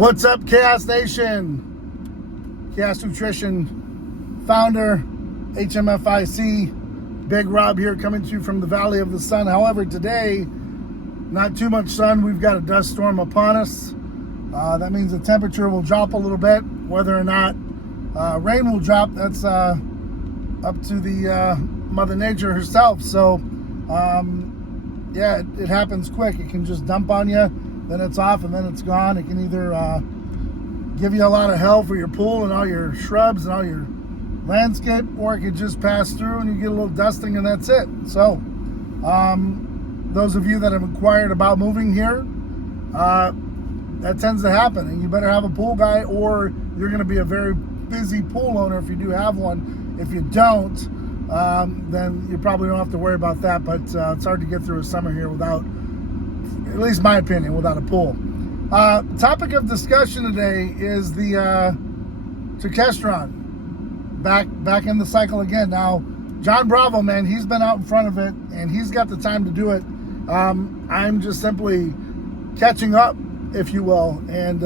What's up, Chaos Nation? Chaos Nutrition founder, HMFIC, Big Rob here, coming to you from the Valley of the Sun. However, today, not too much sun. We've got a dust storm upon us. That means the temperature will drop a little bit. Whether or not rain will drop, that's up to the Mother Nature herself. So, yeah, it happens quick. It can just dump on you, then it's off, and then it's gone. It can either give you a lot of hell for your pool and all your shrubs and all your landscape, or it could just pass through and you get a little dusting and that's it. So, those of you that have inquired about moving here, that tends to happen, and you better have a pool guy, or you're going to be a very busy pool owner if you do have one. If you don't, then you probably don't have to worry about that, but it's hard to get through a summer here without, at least my opinion, without a pool. Topic of discussion today is the Turkesterone. Back in the cycle again. Now, John Bravo, man, he's been out in front of it, and he's got the time to do it. I'm just simply catching up, if you will. And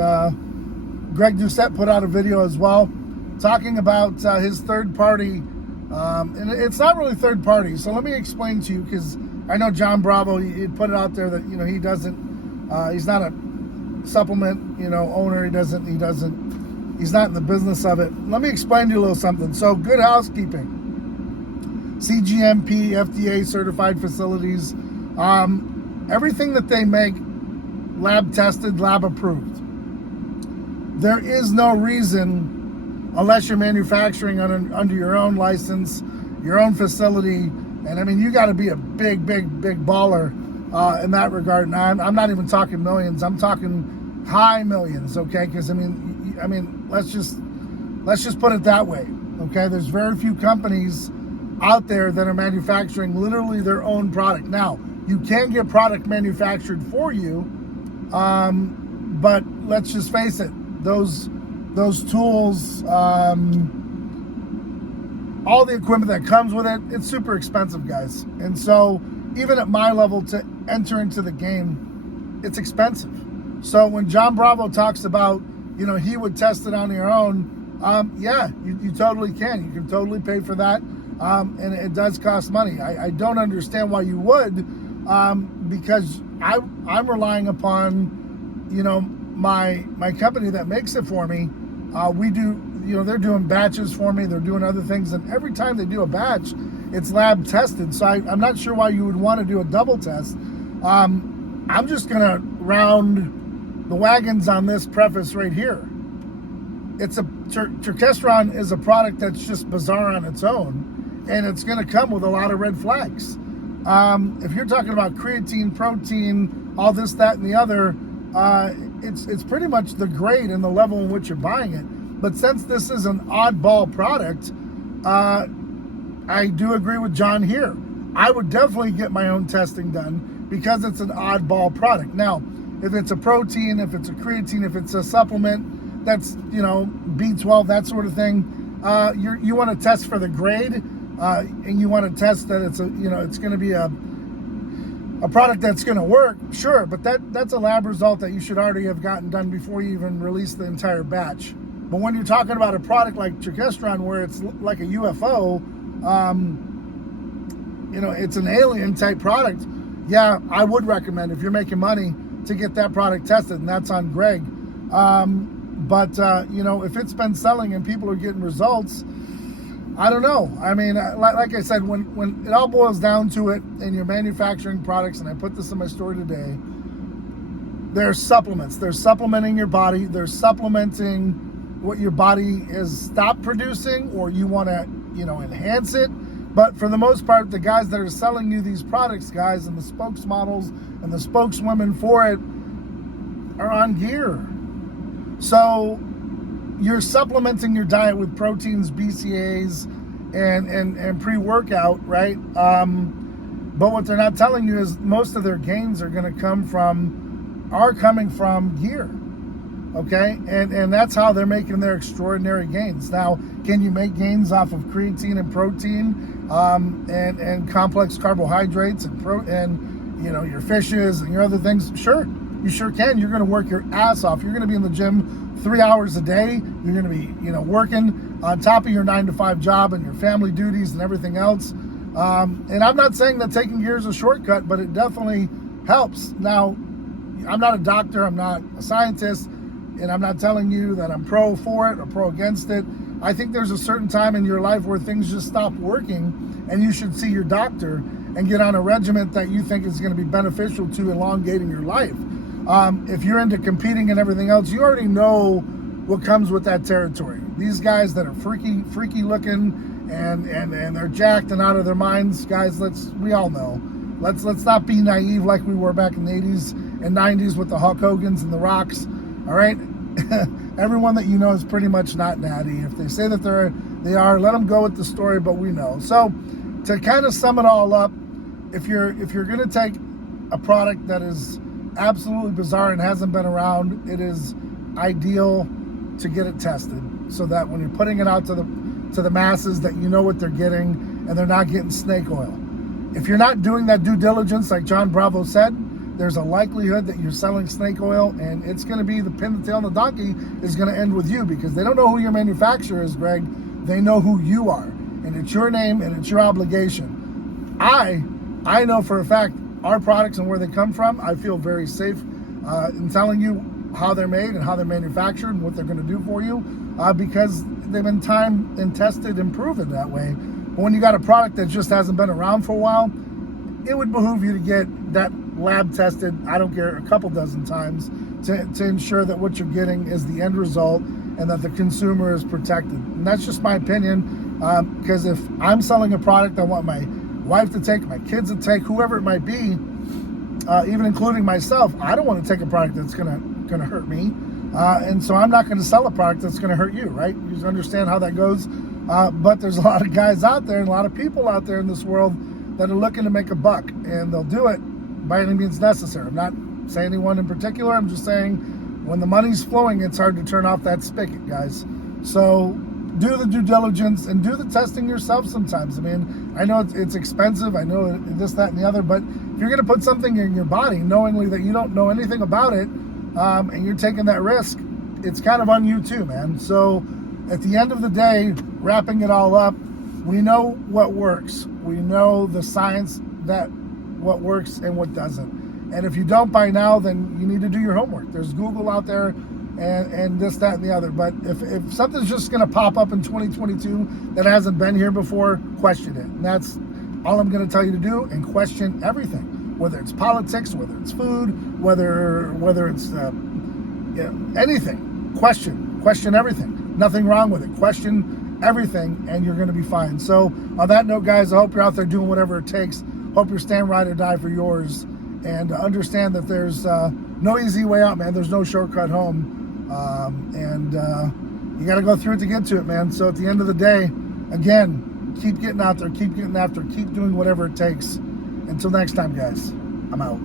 Greg Doucette put out a video as well, talking about his third party. And it's not really third party. So let me explain to you, because I know John Bravo, he put it out there that, you know, he doesn't, he's not a supplement, owner. He's not in the business of it. Let me explain to you a little something. So, Good Housekeeping, CGMP, FDA certified facilities, everything that they make, lab tested, lab approved. There is no reason, unless you're manufacturing under your own license, your own facility, and I mean, you got to be a big baller in that regard. Now, I'm not even talking millions. I'm talking high millions, okay? Because I mean, let's just put it that way, okay? There's very few companies out there that are manufacturing literally their own product. Now, you can get product manufactured for you, but let's just face it, those tools, all the equipment that comes with it, it's super expensive, guys. And so even at my level, to enter into the game, it's expensive. So when John Bravo talks about, he would test it on your own, yeah, you totally can. You can totally pay for that, and it does cost money. I don't understand why you would, because I'm relying upon, my company that makes it for me. We do, they're doing batches for me. They're doing other things. And every time they do a batch, it's lab tested. So I'm not sure why you would want to do a double test. I'm just going to round the wagons on this preface right here. It's Turkesterone is a product that's just bizarre on its own, and it's going to come with a lot of red flags. If you're talking about creatine, protein, all this, that, and the other, it's pretty much the grade and the level in which you're buying it. But since this is an oddball product, I do agree with John here. I would definitely get my own testing done because it's an oddball product. Now, if it's a protein, if it's a creatine, if it's a supplement, that's, B12, that sort of thing, you want to test for the grade, and you want to test that it's it's going to be a product that's going to work, sure, but that's a lab result that you should already have gotten done before you even release the entire batch. But when you're talking about a product like Turkesterone, where it's like a UFO, it's an alien type product, yeah, I would recommend, if you're making money, to get that product tested, and that's on Greg. But if it's been selling and people are getting results, I don't know. I mean, like I said, when it all boils down to it, and you're manufacturing products, and I put this in my story today, there's supplements. They're supplementing your body. They're supplementing what your body has stopped producing, or you want to, enhance it. But for the most part, the guys that are selling you these products, guys, and the spokesmodels and the spokeswomen for it are on gear. So you're supplementing your diet with proteins, BCAAs, and pre-workout, right? But what they're not telling you is most of their gains are coming from gear, okay? And that's how they're making their extraordinary gains. Now, can you make gains off of creatine and protein, and complex carbohydrates and your fishes and your other things? Sure, You sure can. You're going to work your ass off. You're going to be in the gym 3 hours a day. You're going to be, working on top of your 9-to-5 job and your family duties and everything else. And I'm not saying that taking gear is a shortcut, but it definitely helps. Now, I'm not a doctor. I'm not a scientist. And I'm not telling you that I'm pro for it or pro against it. I think there's a certain time in your life where things just stop working and you should see your doctor and get on a regimen that you think is going to be beneficial to elongating your life. If you're into competing and everything else, you already know what comes with that territory. These guys that are freaky looking and they're jacked and out of their minds, guys, we all know. Let's not be naive like we were back in the 80s and 90s with the Hulk Hogans and the Rocks. All right, everyone that you know is pretty much not natty. If they say that they are, let them go with the story. But we know. So to kind of sum it all up, if you're going to take a product that is absolutely bizarre and hasn't been around, it is ideal to get it tested so that when you're putting it out to the masses, that you know what they're getting and they're not getting snake oil. If you're not doing that due diligence, like John Bravo said, there's a likelihood that you're selling snake oil, and it's going to be the pin, the tail, and the donkey is going to end with you, because they don't know who your manufacturer is, Greg. They know who you are, and it's your name and it's your obligation. I know for a fact our products and where they come from. I feel very safe in telling you how they're made and how they're manufactured and what they're going to do for you, because they've been timed and tested and proven that way. But when you got a product that just hasn't been around for a while, it would behoove you to get that lab tested, I don't care, a couple dozen times to ensure that what you're getting is the end result and that the consumer is protected. And that's just my opinion, because if I'm selling a product I want my wife to take, my kids to take, whoever it might be, even including myself, I don't want to take a product that's gonna hurt me, and so I'm not going to sell a product that's going to hurt you, right? You understand how that goes. But there's a lot of guys out there and a lot of people out there in this world that are looking to make a buck, and they'll do it by any means necessary. I'm not saying anyone in particular. I'm just saying when the money's flowing, it's hard to turn off that spigot, guys. So do the due diligence and do the testing yourself sometimes. I mean, I know it's expensive. I know this, that, and the other, but if you're going to put something in your body knowingly that you don't know anything about it, and you're taking that risk, it's kind of on you too, man. So at the end of the day, wrapping it all up, we know what works. We know the science that what works and what doesn't. And if you don't by now, then you need to do your homework. There's Google out there and this, that, and the other. But if something's just going to pop up in 2022 that hasn't been here before, question it. And that's all I'm going to tell you to do, and question everything, whether it's politics, whether it's food, whether it's anything. Question everything. Nothing wrong with it. Question everything, and you're going to be fine. So on that note, guys, I hope you're out there doing whatever it takes. Hope you're staying ride or die for yours, and understand that there's no easy way out, man. There's no shortcut home, and you got to go through it to get to it, man. So at the end of the day, again, keep getting out there, keep getting after, keep doing whatever it takes. Until next time, guys, I'm out.